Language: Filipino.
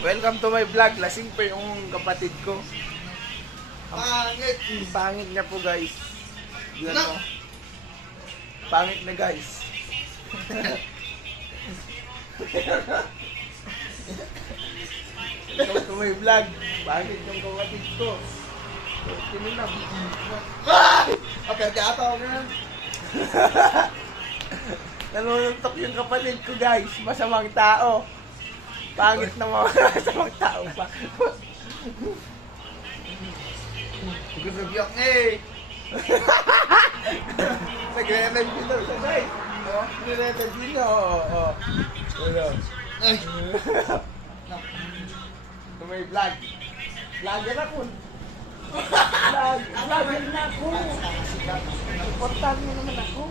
Welcome to my vlog. Lasing pa yung kapatid ko. Pangit! Pangit niya po guys. Yun o. Pangit na guys. Welcome to my vlog. Pangit yung kapatid ko. Tinunam. Aperte ata ako ganun. Nanununtok yung kapatid ko guys. Masamang tao. Pangit na mga masamang tao pa. Gugubiyak eh. Nagre-review daw siya guys. Nagre-review na. Oo. Ano? Ay. Ito may vlog. Vlogger ako. Vlogger na ako. Supportan mo naman ako.